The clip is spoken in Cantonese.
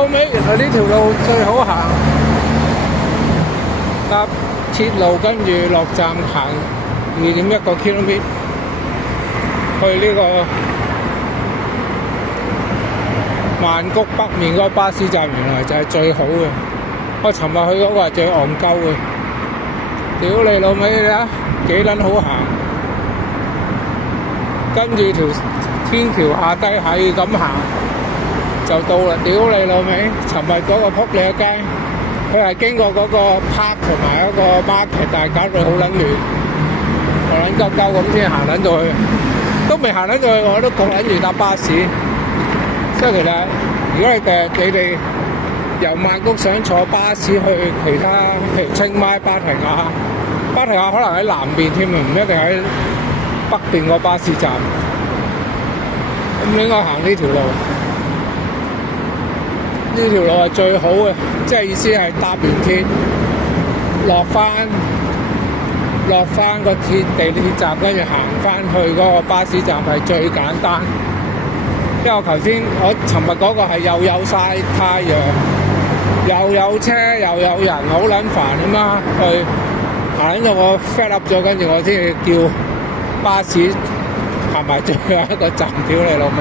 老味，原來呢條路最好行，搭鐵路跟住落站行2.1 km去呢個曼谷北面嗰個巴士站，原來就係最好嘅。我尋日去嗰個係最戇鳩嘅，屌你老味啦，幾撚好行，跟住條天橋下低係咁行就到啦，屌你老味！尋日嗰個撲你一街，佢係經過嗰個 park 同埋一個 market， 但係搞到好撚亂，我撚鳩鳩咁先行撚到去，都未行撚到去，我都焗撚住搭巴士。即係其實，如果你哋由曼谷想坐巴士去其他，譬如清邁、芭提雅可能喺南邊添啊，唔一定喺北邊個巴士站。咁應該行呢條路。呢條路係最好嘅，即係意思係搭完鐵落翻個地鐵站，跟住行翻去嗰個巴士站係最簡單。因為我尋日嗰個係又有曬太陽，又有車又有人，好撚煩咁啊！去行到我 fed up 咗，跟住我先至叫巴士行埋最後一個站，屌你老味！